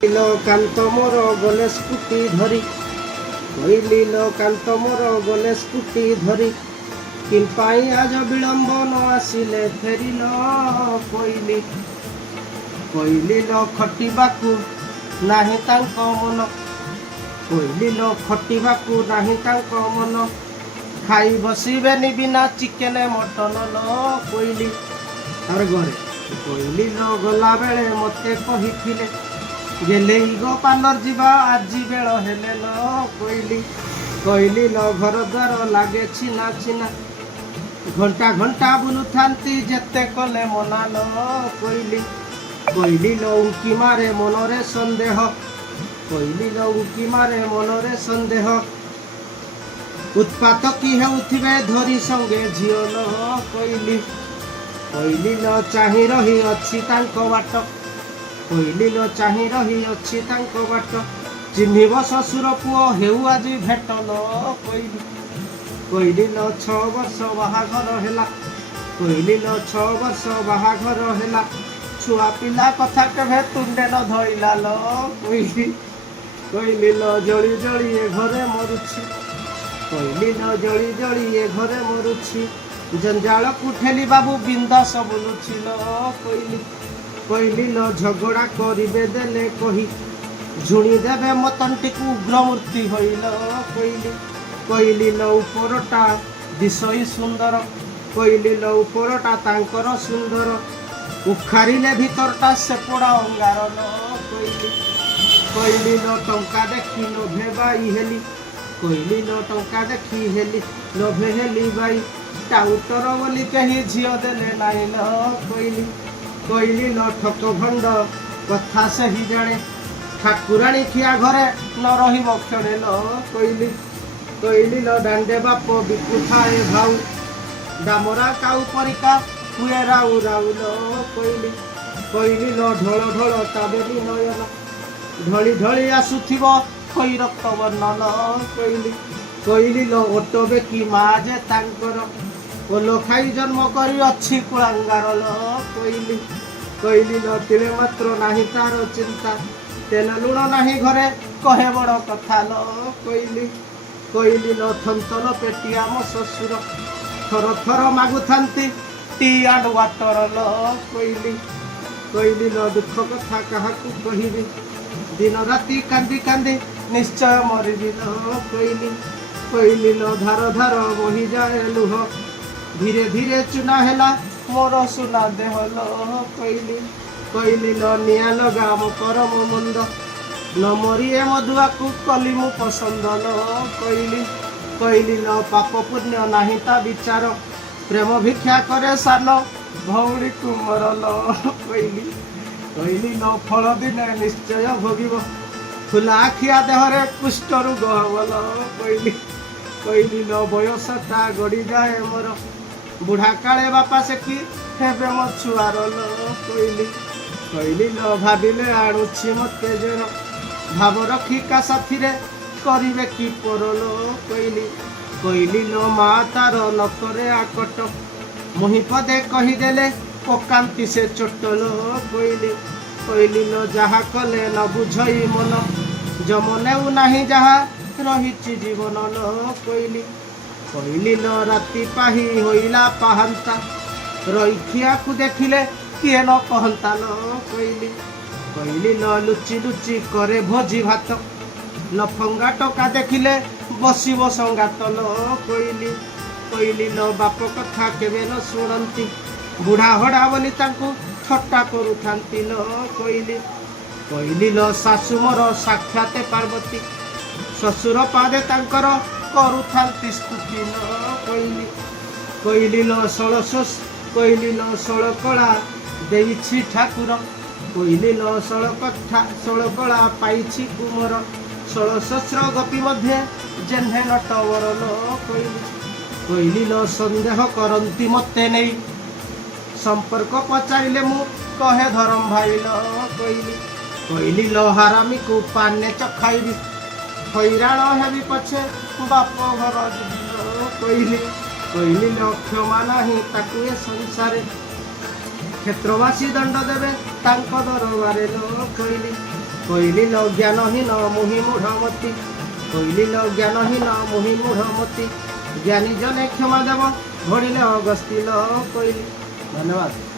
କାନ୍ତ ମୋର ଗଲେ ସ୍କୁଟି ଧରି କହିଲି କାନ୍ତ ମୋର ଗଲେ ସ୍କୁଟି ଧରି କିମ୍ପାଇଁ ଆଜ ବିଳମ୍ବ ନ ଆସିଲେ ଫେରିଲ କହିଲି ଖଟିବାକୁ ନାହିଁ ତାଙ୍କ ମନ କହିଲି ଖଟିବାକୁ ନାହିଁ ତାଙ୍କ ମନ ଖାଇ ବସିବେନି ବିନା ଚିକେନ ମଟନ କହିଲି ଆରେ ଘରେ କହିଲି ଗଲାବେଳେ ମତେ କହିଥିଲେ गेलेई गो पार्लर जीवा आजी बेल हेले कहली घर द्वार लगे छिना छिना घंटा घंटा बुलू थांती जेते कले मना कहली उंकी मारे मनरे संदेह कहली उंकी मारे मनरे संदेह उत्पात कि हेउथिबे धरी संगे झियो कहली चाही रही अच्छी तांको बाट कहली चाही रही अच्छी तांको बाट चिन्हिब शशुर पुओ हेउ आज भेट कहली 6 वर्ष बाहाघर हेला कहली 6 वर्ष बाहाघर हेला छुआ पिला कथा केभे तुंडे न धइला कहली जली जली ए घरे मरुछि कहली जली जली ए घरे मरुछि जंजाल कुठेली बाबू बिंदास बुलुछि कहली झगड़ा करिबे देले कही झुणी देबे मतंटी को उग्रमूर्ति होइल कहली उपरटा दिशई सुंदर कहली उपरटा तांकर सुंदर उखारिले भितरटा सेपड़ा अंगार कहली टंका देखी लोभे बाई हेली कहली टंका देखी हेली लोभे हेली बाई टाउटर बोली कही झियो देले नाई कहली ठक भंड कथा सही जाने ठाकुराणी खिया घरे न रही क्षणे कहली डांडे बाप बिकुथाए भाऊ डामरा काऊ परिका हुए राउ राउ कहली ढोल ढोल ताबेली नयन ढली ढली आसुथिब खई रक्त वर्णन कहली ओटबे कि माजे तांकर ओलो खाई जन्म करी अच्छी कुलांगार कहली तिले मात्र नाही तार चिंता तेल लुण नाही घरे कहे बड़ कथा कहली थंतल पेटिया मो शशुर थर थर मागु थांती टी एंड वाटर कहली दुख कथा क्या कहबी दिन राति कांदी कांदी निश्चय मरबी कहली धार धार बही जाए लुह धीरे धीरे चुना हेला मोर सुना देह कहली निया लगा मो करम मंद न मरिए मधुआ को कली मु पसंद कहली पाप पुण्य नाही ता विचार प्रेम भिक्षा करे सान भौणी कुमर कहली फल दिने निश्चय भोगिब फुला आखिया देहरे कुष्ठ रोग हब कहली बयसटा गड़ी जाए मोर बुढ़ा काले बापा से कि हेबे मो छुआर कहली भाविले आणुछि मते जर भाव रखी का साथी रे करिवे कि परल कहली मा तार नकरे आकट मुहि पदे कहीदेले पकांती से चोटल कहली जहा कले न बुझई मन जमने नाही जहा रही जीवन कहली राति पाही होइला पाहंता रईखिया को देखिले किए न कहंता कहली लुचि लुचि करे भोजी भात लफंगा टका देखिले बसिब संगात कहली बाप कथा केबे न शुणती बुढ़ा हड़ा बोली तांको ठट्टा करूथांती कहली सासु मोर साक्षात पार्वती शशुर पादे तांकर करूथांती स्तुति कहली षोलशोष कहली षोल कला देइछि ठाकुर कहली षोल कला पाइछि कुमर 16 सहस्र गोपी मध्य जेन्हे नटवर कहली संदेह करती मते नहीं संपर्क पचारिले मु कहे धरम भाई कहली हारामी को पाने चखाइबी हैराण हेबी पछे बाप घर कहली क्षमा नाही ताकू ए संसारे क्षेत्रवासी दंड देवे तांको दरबारे कहली କହିଲି ଲ ଜ୍ଞାନହୀନ ମୁହିଁ ମୂଢ଼ମତି କହିଲି ଲ ଜ୍ଞାନହୀନ ମୁହିଁ ମୂଢ଼ମତି ଜ୍ଞାନୀ ଜନେ କ୍ଷମା ଦେବ ଘଡ଼ିଲେ ଅଗସ୍ତିଲ କହିଲି। ଧନ୍ୟବାଦ।